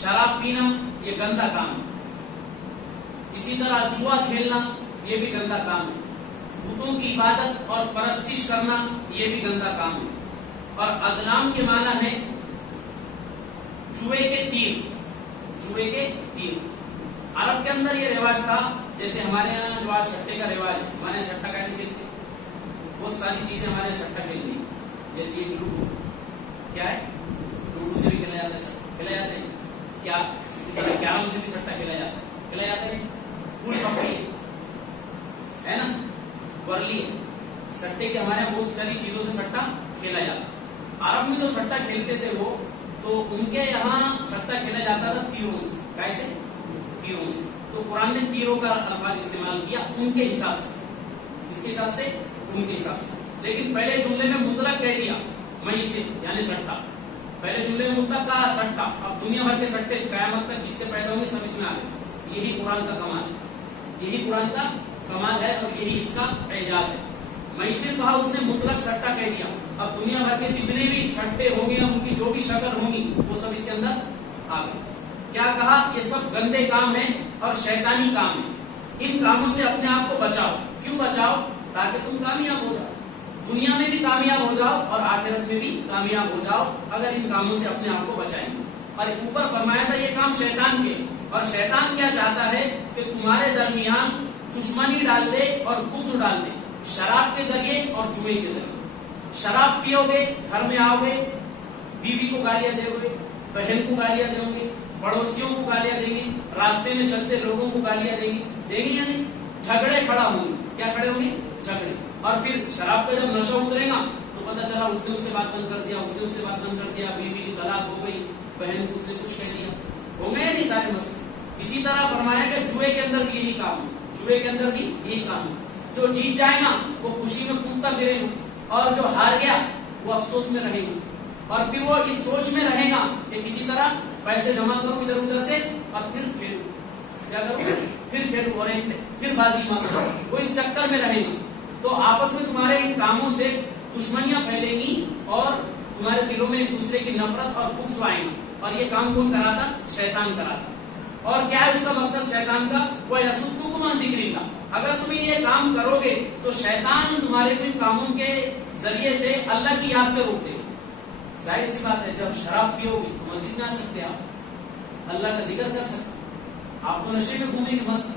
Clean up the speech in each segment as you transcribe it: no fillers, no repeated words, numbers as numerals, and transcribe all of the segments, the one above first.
شراب پینا یہ گندا کام ہے. اسی طرح جوا کھیلنا یہ بھی گندا کام ہے. بتوں کی عبادت اور پرستش کرنا یہ بھی گندا کام ہے. اور ازلام کے معنی ہے جوئے کے تیر. جوئے کے تیر عرب کے اندر یہ رواج تھا. جیسے ہمارے یہاں جو آج سٹے کا رواج ہے, ہمارے یہاں سٹا کیسے کھیلتے ہیں, بہت ساری چیزیں ہمارے یہاں سٹا کھیلتی ہیں. جیسے یہ لوڈو کیا ہے, لوڈو سے بھی کھیلا جاتا ہے, کھیلا جاتے ہیں. کیا اسی طرح کیرم سے بھی سٹا کھیلا جاتا ہے, کھیلا جاتا ہے. پھول پکڑی ہے نا, ورلی ہے. سٹے کے ہمارے یہاں بہت ساری چیزوں سے سٹا کھیلا جاتا ہے. عرب میں جو سٹا کھیلتے تھے وہ تو ان کے یہاں سٹا کھیلا جاتا تھا تیروں سے. کیسے؟ تیروں سے. تو قرآن نے تیروں کا الفاظ استعمال کیا ان کے حساب سے. اس کے حساب سے, ان کے حساب سے. لیکن پہلے جملے میں مطلق کہہ دیا مئی سے یعنی سٹا. پہلے جملے میں مطلق کہا سٹا. اب دنیا بھر کے سٹے قیامت تک جتنے پیدا ہوں گے سب اس میں آ گئے. یہی قرآن کا کمال ہے, یہی قرآن کا کمال ہے اور یہی اس کا اعجاز ہے. مئی سے کہا اس نے مطلق سٹا کہہ دیا. اب دنیا بھر کے جتنے بھی سٹے ہوں گے ان کی جو بھی شکل ہوگی وہ سب اس کے اندر آ گئے. کیا کہا, یہ سب گندے کام ہیں اور شیطانی کام ہیں. ان کاموں سے اپنے آپ کو بچاؤ. کیوں بچاؤ؟ تاکہ تم کامیاب ہو جاؤ, دنیا میں بھی کامیاب ہو جاؤ اور آخرت میں بھی کامیاب ہو جاؤ اگر ان کاموں سے اپنے آپ کو بچائیں گے. اور اوپر فرمایا تھا یہ کام شیطان کے, اور شیطان کیا چاہتا ہے کہ تمہارے درمیان دشمنی ڈال دے اور بغض ڈال دے, شراب کے ذریعے اور جوئے کے ذریعے. شراب پیو گے, گھر میں آؤ گے, بیوی کو گالیاں دو گے, بہن کو گالیاں دو گے, پڑوسیوں کو گالیاں دیں گے, راستے میں چلتے لوگوں کو گالیاں دیں گے یا نہیں. جھگڑے کھڑا ہوں گے. کیا کھڑے ہوں گے؟ جھگڑے. اور پھر شراب کا جب نشہ اترے گا تو پتہ چلا اس نے اس سے بات بند کر دیا, اس نے اس سے بات بند کر دیا, بیوی کی طلاق ہو گئی, بہن کو اس نے کچھ کہہ دیا, ہو گئے نہیں سارے مسئلے. اسی طرح فرمایا کہ جوئے کے اندر بھی یہی کام ہے. جوئے کے اندر بھی یہی کام ہے. جو جیت جائے گا وہ خوشی میں کودتا پھرے گا اور جو ہار گیا وہ افسوس میں رہے گا. اور پھر وہ اس سوچ میں رہے گا کہ کسی طرح پیسے جمع کروں ادھر ادھر سے اور پھر کھیلوں, کیا کروں, پھر کھیلوں اور پھر بازی ماروں. وہ اس چکر میں رہے گا. تو آپس میں تمہارے ان کاموں سے دشمنیاں پھیلیں گی اور تمہارے دلوں میں ایک دوسرے کی نفرت اور بغض آئیں گی. اور یہ کام کون کراتا؟ شیطان کراتا. اور کیا ہے اس کا مقصد شیطان کا؟ وہ یصدکم عن ذکر اللہ. اگر تم یہ کام کرو گے تو شیطان تمہارے ان کاموں کے ذریعے سے اللہ کی یاد سے روک دے. ظاہر سی بات ہے, جب شراب پیو گے تو مسجد میں آ سکتے, آپ اللہ کا ذکر کر سکتے, آپ کو نشے میں گھومیں گے مست.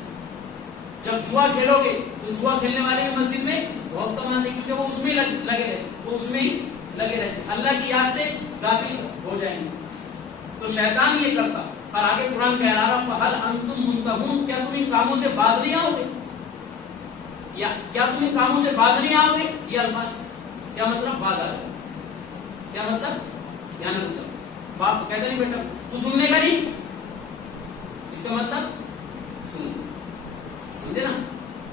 جب جوا کھیلو گے تو جوا کھیلنے والے کی مسجد میں بہت کم آتے کیونکہ وہ اس میں لگے رہتے, وہ اس میں ہی لگے رہتے, اللہ کی یاد سے غافل ہو جائیں گے. تو شیطان یہ کرتا. اور آگے قرآن کہہ رہا فہل انتم منتہون, کیا تم ان کاموں سے باز نہیں آؤ گے, یا کیا تم ان کاموں سے باز نہیں آؤ گے. یہ الفاظ کیا مطلب, باز آ جاؤ, کیا مطلب, یا نہ مطلب. باپ کہتا نہیں بیٹا تو سننے کا نہیں, اس کا مطلب سن, سمجھے نا.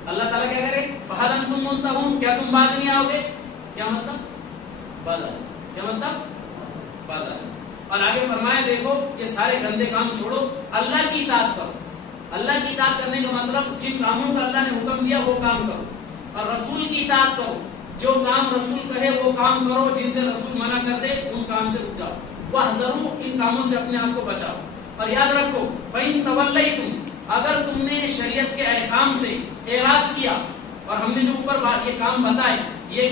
اللہ تعالیٰ کیا کرے, فہل انتم منتہون, کیا تم باز نہیں آؤ گے. کیا مطلب, باز آ جاؤ. کیا مطلب, باز آ جاؤ. اور آگے فرمایا دیکھو یہ سارے گندے کام چھوڑو, اللہ کی اطاعت کرو. اللہ کی اطاعت کرنے کا مطلب جن کاموں کا اللہ نے حکم دیا وہ کام کرو, اور رسول کی اطاعت کرو. جو کام رسول کہے وہ کام کرو, جن سے رسول منع کر دے ان کام سے رک جاؤ. واحذروا, ان کاموں سے اپنے آپ کو بچاؤ. اور یاد رکھو فَإِن تَوَلَّيْتُمْ, اگر تم نے شریعت کے احکام سے اعراض کیا, اور ہم نے جو اوپر یہ کام بتائے یہ